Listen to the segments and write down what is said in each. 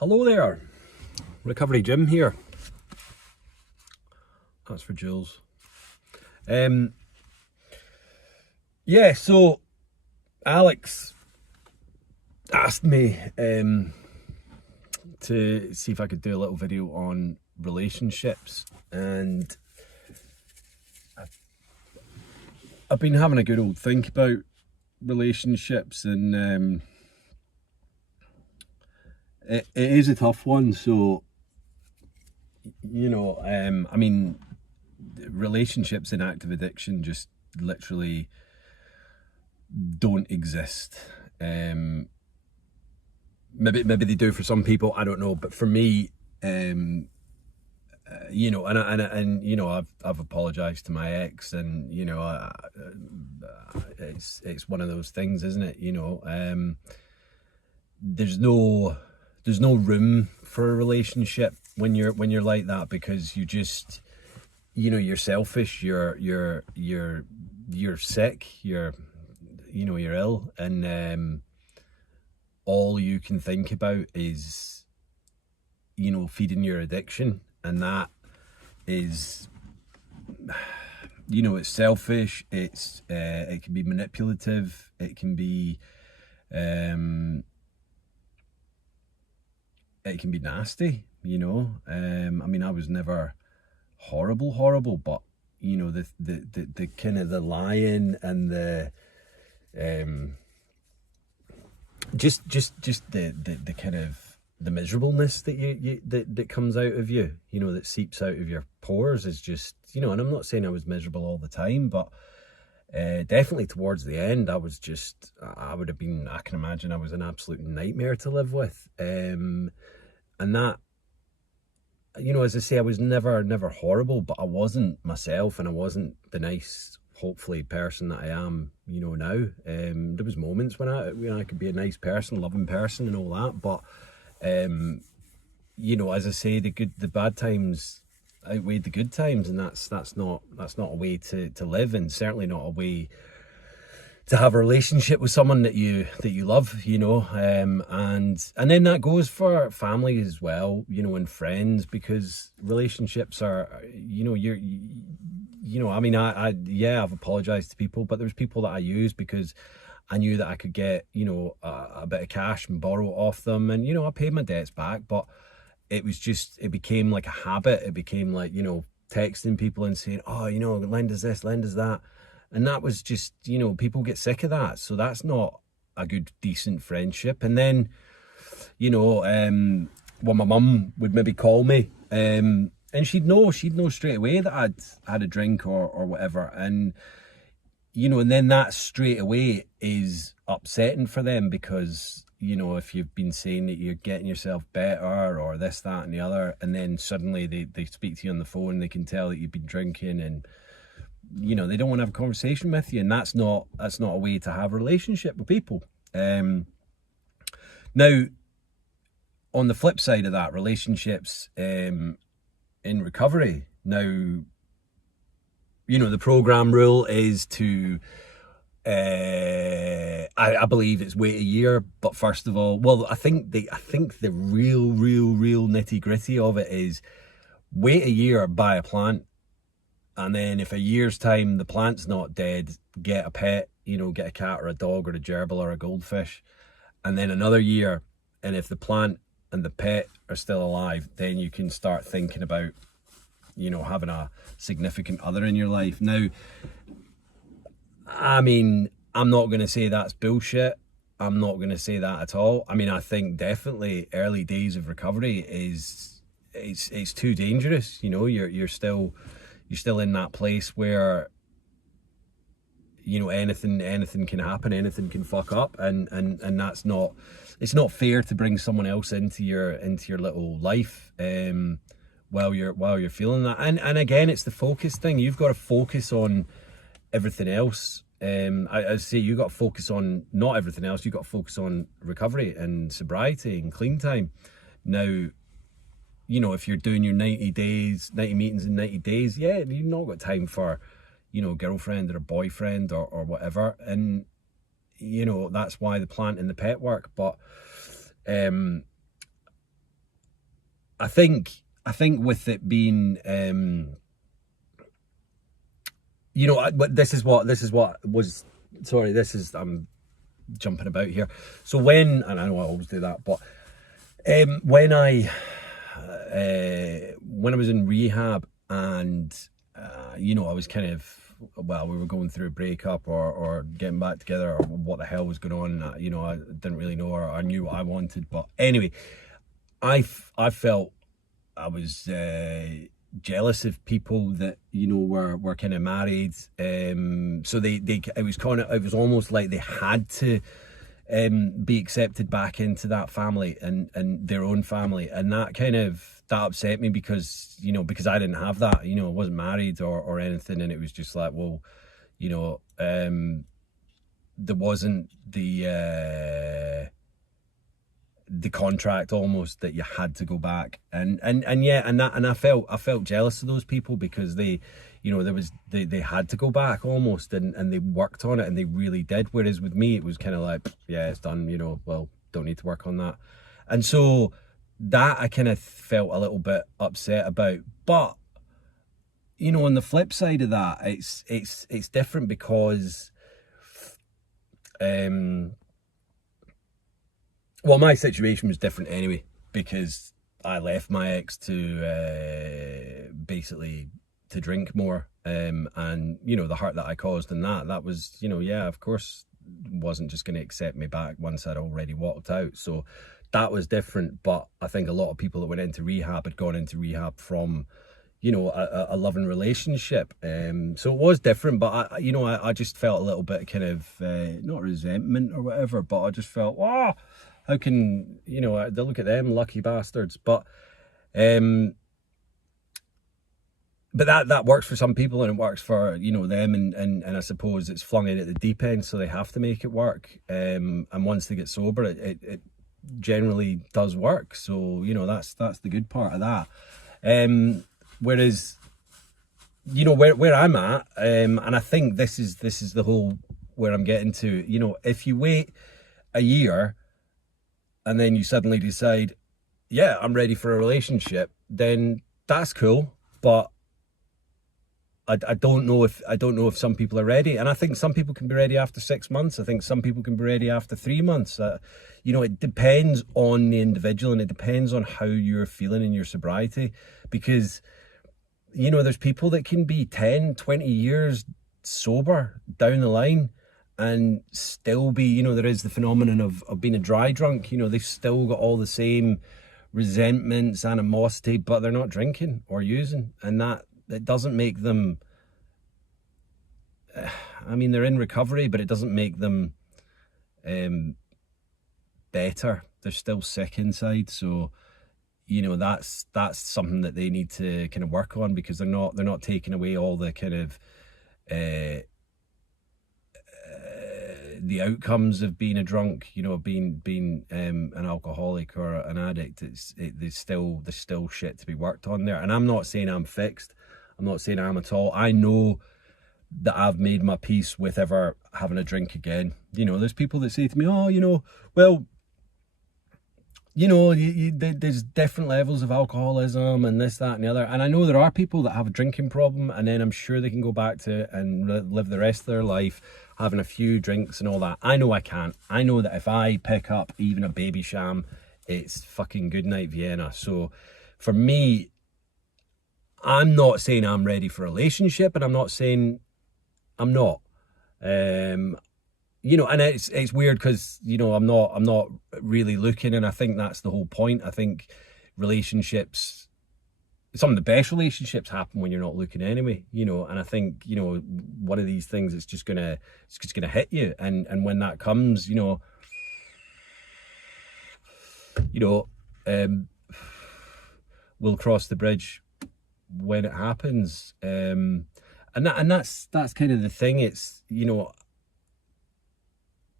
Hello there, Recovery Jim here. That's for Jules. Yeah, so Alex asked me to see if I could do a little video on relationships, and I've been having a good old think about relationships, and it is a tough one. So, I mean, relationships in active addiction just literally don't exist. Maybe they do for some people, I don't know, but for me, and I've apologized to my ex, and it's one of those things, isn't it? There's no room for a relationship when you're like that, because you just, you're selfish, you're sick, you're ill, and all you can think about is feeding your addiction, and that is, it's selfish, it can be manipulative, it can be nasty. I mean, I was never horrible, but the kind of the lying and the just the kind of the miserableness that that comes out of you, that seeps out of your pores, is just, and I'm not saying I was miserable all the time, but definitely towards the end, I can imagine I was an absolute nightmare to live with. And that, as I say, I was never horrible, but I wasn't myself, and I wasn't the nice, hopefully, person that I am, now. There was moments when I could be a nice person, loving person, and all that, but as I say, the bad times outweighed the good times, and that's not a way to live, and certainly not a way to have a relationship with someone that you love, and then that goes for family as well, and friends, because relationships are, I mean, I've apologized to people, but there's people that I used because I knew that I could get, a bit of cash and borrow it off them, and, I paid my debts back, but it became like a habit. It became like, texting people and saying, oh, lend us this, lend us that. And that was just, people get sick of that. So that's not a good, decent friendship. And then, my mum would maybe call me, and she'd know straight away that I'd had a drink or whatever. And, and then that straight away is upsetting for them, because, if you've been saying that you're getting yourself better or this, that, and the other, and then suddenly they speak to you on the phone, they can tell that you've been drinking, and, they don't want to have a conversation with you, and that's not a way to have a relationship with people. Now, on the flip side of that, relationships in recovery. Now, the program rule is to, I believe it's wait a year. But first of all, well, I think the real nitty gritty of it is wait a year, buy a plant, and then if a year's time the plant's not dead, get a pet, get a cat or a dog or a gerbil or a goldfish, and then another year, and if the plant and the pet are still alive, then you can start thinking about, having a significant other in your life. Now, I mean, I'm not going to say that's bullshit. I'm not going to say that at all. I mean, I think definitely early days of recovery it's too dangerous. You're still in that place where, anything can happen, anything can fuck up, and that's not, it's not fair to bring someone else into your little life while you're feeling that. And again, it's the focus thing. You've got to focus on everything else. I say you got to focus on not everything else. You got to focus on recovery and sobriety and clean time. Now, if you're doing your 90 meetings in 90 days, yeah, you've not got time for, girlfriend or a boyfriend or whatever. And, that's why the plant and the pet work. But I think with it being, you know, but this is what was, sorry, this is, I'm jumping about here. So when, and I know I always do that, but when I was in rehab, and you know, I was kind of, well, we were going through a breakup or getting back together, or what the hell was going on. You know, I didn't really know, or I knew what I wanted. But anyway, I felt I was jealous of people that, you know, were kind of married. So it was almost like they had to be accepted back into that family and their own family, and that upset me, because, you know, because I didn't have that, you know, I wasn't married or anything, and it was just like, well, you know, there wasn't the contract almost that you had to go back, and I felt jealous of those people, because they, you know, they had to go back almost, and they worked on it, and they really did, whereas with me it was kind of like, yeah, it's done, you know, well, don't need to work on that. And so that I kind of felt a little bit upset about. But, you know, on the flip side of that, it's different, because well, my situation was different anyway, because I left my ex to basically to drink more, and, you know, the hurt that I caused in that was, you know, yeah, of course, wasn't just going to accept me back once I'd already walked out. So that was different. But I think a lot of people that went into rehab had gone into rehab from, you know, a loving relationship. So it was different, but I just felt a little bit kind of, not resentment or whatever, but I just felt, wow, how can, you know, they look at them, lucky bastards. But that works for some people, and it works for, you know, them, and I suppose it's flung in at the deep end, so they have to make it work. And once they get sober, it generally does work. So, you know, that's the good part of that. Whereas, you know, where I'm at, and I think this is the whole where I'm getting to, you know, if you wait a year and then you suddenly decide, yeah, I'm ready for a relationship, then that's cool. But I don't know if some people are ready, and I think some people can be ready after 6 months. I think some people can be ready after 3 months. You know, it depends on the individual, and it depends on how you're feeling in your sobriety, because, you know, there's people that can be 10, 20 years sober down the line and still be, you know, there is the phenomenon of being a dry drunk. You know, they've still got all the same resentments, animosity, but they're not drinking or using, and that it doesn't make them, I mean, they're in recovery, but it doesn't make them better. They're still sick inside. So, you know, that's something that they need to kind of work on, because they're not taking away all the kind of the outcomes of being a drunk, you know, being an alcoholic or an addict. There's still shit to be worked on there. And I'm not saying I'm fixed. I'm not saying I am at all. I know that I've made my peace with ever having a drink again. You know, there's people that say to me, oh, you know, well, you know, there's different levels of alcoholism and this, that, and the other. And I know there are people that have a drinking problem, and then I'm sure they can go back to it and live the rest of their life having a few drinks and all that. I know I can't. I know that if I pick up even a baby sham, it's fucking good night Vienna. So for me, I'm not saying I'm ready for a relationship, and I'm not saying I'm not. You know, and it's weird, because, you know, I'm not really looking, and I think that's the whole point. I think relationships, some of the best relationships happen when you're not looking anyway, you know. And I think, you know, one of these things, it's just gonna hit you, and when that comes, you know, we'll cross the bridge when it happens. And that's kind of the thing. It's, you know,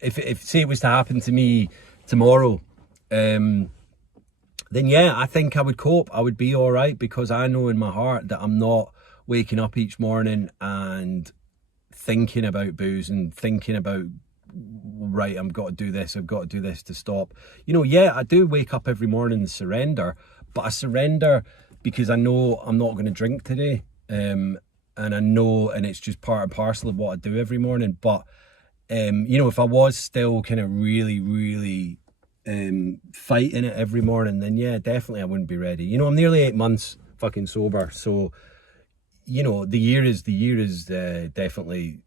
if say it was to happen to me tomorrow, then yeah, I think I would cope. I would be all right, because I know in my heart that I'm not waking up each morning and thinking about booze and thinking about, right, I've got to do this to stop. You know, yeah, I do wake up every morning and surrender, but I surrender because I know I'm not going to drink today, and I know, and it's just part and parcel of what I do every morning. But you know, if I was still kind of really fighting it every morning, then yeah, definitely I wouldn't be ready. You know, I'm nearly 8 months fucking sober, so you know, the year is definitely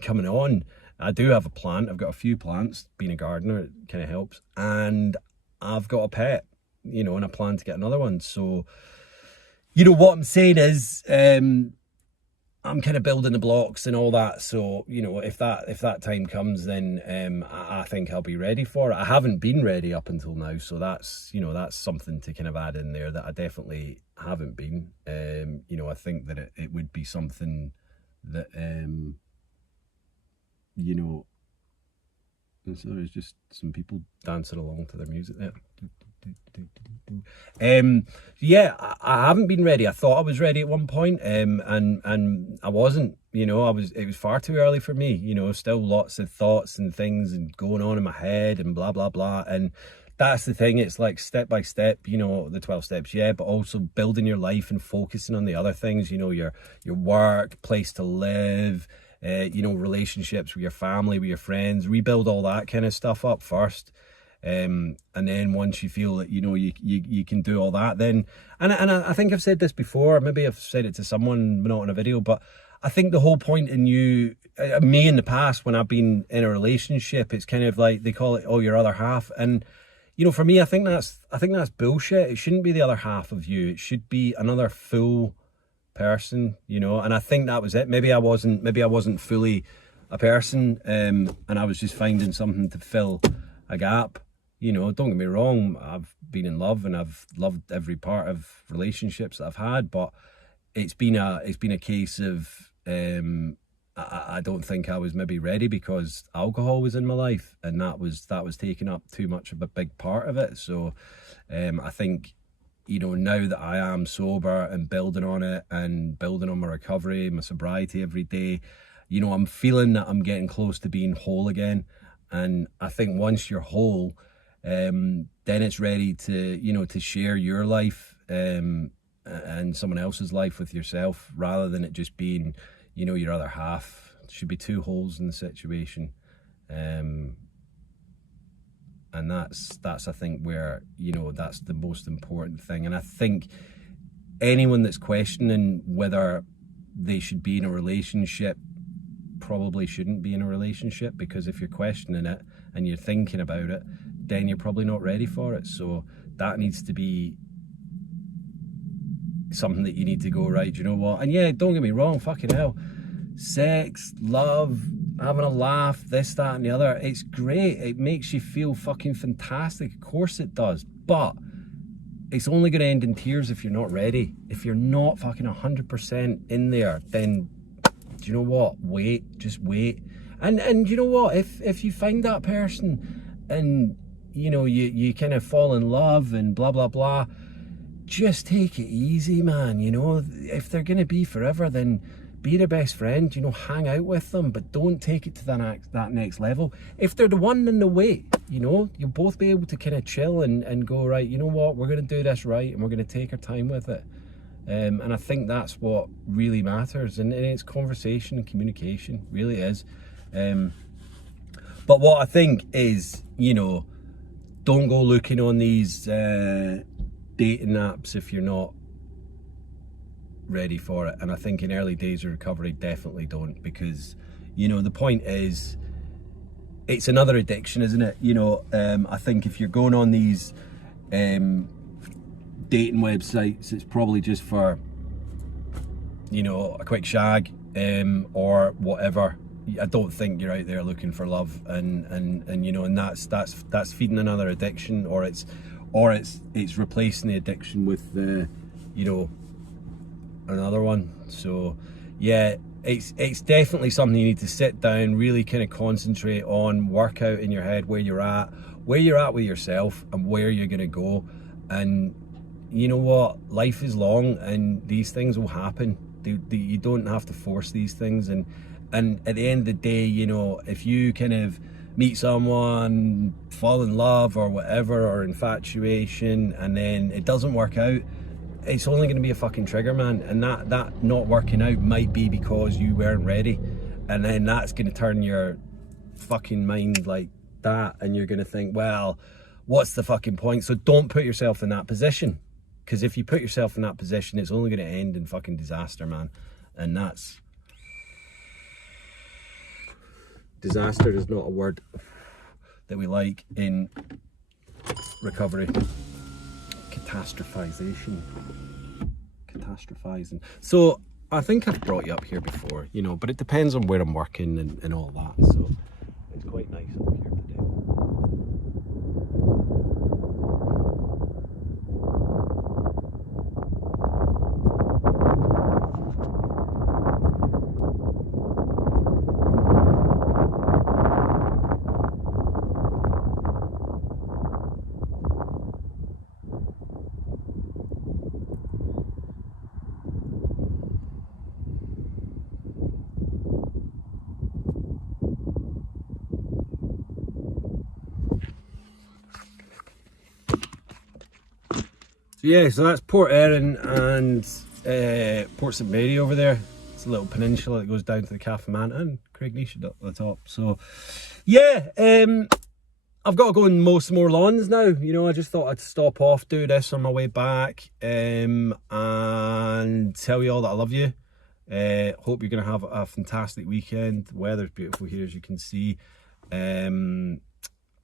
coming on. I do have a plant. I've got a few plants. Being a gardener, it kind of helps. And I've got a pet, you know, and I plan to get another one. So, you know, what I'm saying is, I'm kind of building the blocks and all that. So, you know, if that time comes, then I think I'll be ready for it. I haven't been ready up until now, so that's, you know, that's something to kind of add in there that I definitely haven't been. You know, I think that it would be something that you know, and so there's just some people dancing along to their music there. Yeah, I haven't been ready. I thought I was ready at one point, and I wasn't. You know, it was far too early for me. You know, still lots of thoughts and things and going on in my head and blah blah blah. And that's the thing. It's like step by step. You know, the 12 steps, yeah, but also building your life and focusing on the other things. You know, your work, place to live. You know, relationships with your family, with your friends, rebuild all that kind of stuff up first. And then once you feel that, you know, you can do all that, then, and I think I've said this before, maybe I've said it to someone, not in a video, but I think the whole point in me in the past, when I've been in a relationship, it's kind of like, they call it, oh, your other half. And, you know, for me, I think that's bullshit. It shouldn't be the other half of you. It should be another full person, you know. And I think that was it. Maybe I wasn't fully a person, and I was just finding something to fill a gap. You know, don't get me wrong, I've been in love and I've loved every part of relationships that I've had, but it's been a case of I don't think I was maybe ready because alcohol was in my life, and that was taking up too much of a big part of it. So I think, you know, now that I am sober and building on it and building on my recovery, my sobriety every day, you know, I'm feeling that I'm getting close to being whole again. And I think once you're whole, then it's ready to, you know, to share your life and someone else's life with yourself, rather than it just being, you know, your other half. There should be two holes in the situation. And that's I think where, you know, that's the most important thing. And I think anyone that's questioning whether they should be in a relationship probably shouldn't be in a relationship, because if you're questioning it and you're thinking about it, then you're probably not ready for it. So that needs to be something that you need to go, right, you know what? And yeah, don't get me wrong, fucking hell, sex, love, having a laugh, this, that and the other, it's great. It makes you feel fucking fantastic. Of course it does. But it's only going to end in tears if you're not ready. If you're not fucking 100% in there, then do you know what? Wait, just wait. And you know what? If you find that person and, you know, you kind of fall in love and blah, blah, blah, just take it easy, man. You know, if they're going to be forever, then be their best friend, you know, hang out with them, but don't take it to that next level. If they're the one, then the wait, you know, you'll both be able to kind of chill and go, right, you know what, we're going to do this right and we're going to take our time with it. And I think that's what really matters, and it's conversation and communication, really is. But what I think is, you know, don't go looking on these dating apps if you're not ready for it. And I think in early days of recovery, definitely don't, because, you know, the point is, it's another addiction, isn't it? You know, I think if you're going on these dating websites, it's probably just for, you know, a quick shag or whatever. I don't think you're out there looking for love, and you know, and that's feeding another addiction, or it's replacing the addiction with you know, another one. So yeah, it's definitely something you need to sit down, really kind of concentrate on, work out in your head where you're at with yourself and where you're gonna go. And you know what, life is long and these things will happen. You don't have to force these things, and at the end of the day, you know, if you kind of meet someone, fall in love or whatever, or infatuation, and then it doesn't work out, it's only going to be a fucking trigger, man. And that not working out might be because you weren't ready, and then that's going to turn your fucking mind like that, and you're going to think, well, what's the fucking point? So don't put yourself in that position, because if you put yourself in that position, it's only going to end in fucking disaster, man. And that's... disaster is not a word that we like in recovery. Catastrophization. Catastrophizing. So I think I've brought you up here before, you know, but it depends on where I'm working and all that. So it's quite nice up here today. So yeah, so that's Port Erin and Port St Mary over there. It's a little peninsula that goes down to the Caffamanta and Craignish up the top. So yeah, I've got to go and mow some more lawns now. You know, I just thought I'd stop off, do this on my way back, and tell you all that I love you. Hope you're going to have a fantastic weekend. The weather's beautiful here, as you can see.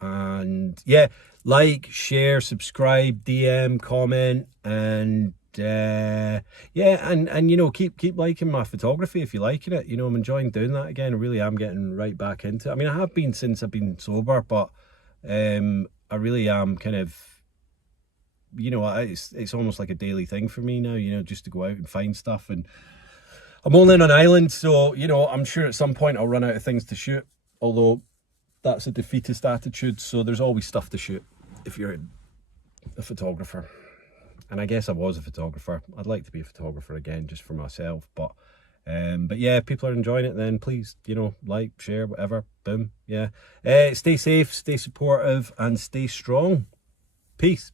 And yeah, like, share, subscribe, DM, comment, and yeah, and you know, keep liking my photography if you're liking it. You know, I'm enjoying doing that again. I really am getting right back into it. I mean, I have been since I've been sober, but I really am kind of, you know, it's almost like a daily thing for me now, you know, just to go out and find stuff. And I'm only on an island, so, you know, I'm sure at some point I'll run out of things to shoot, although that's a defeatist attitude, so there's always stuff to shoot if you're a photographer. And I guess I was a photographer. I'd like to be a photographer again, just for myself. But yeah, if people are enjoying it, then please, you know, like, share, whatever. Boom. Yeah. Stay safe, stay supportive, and stay strong. Peace.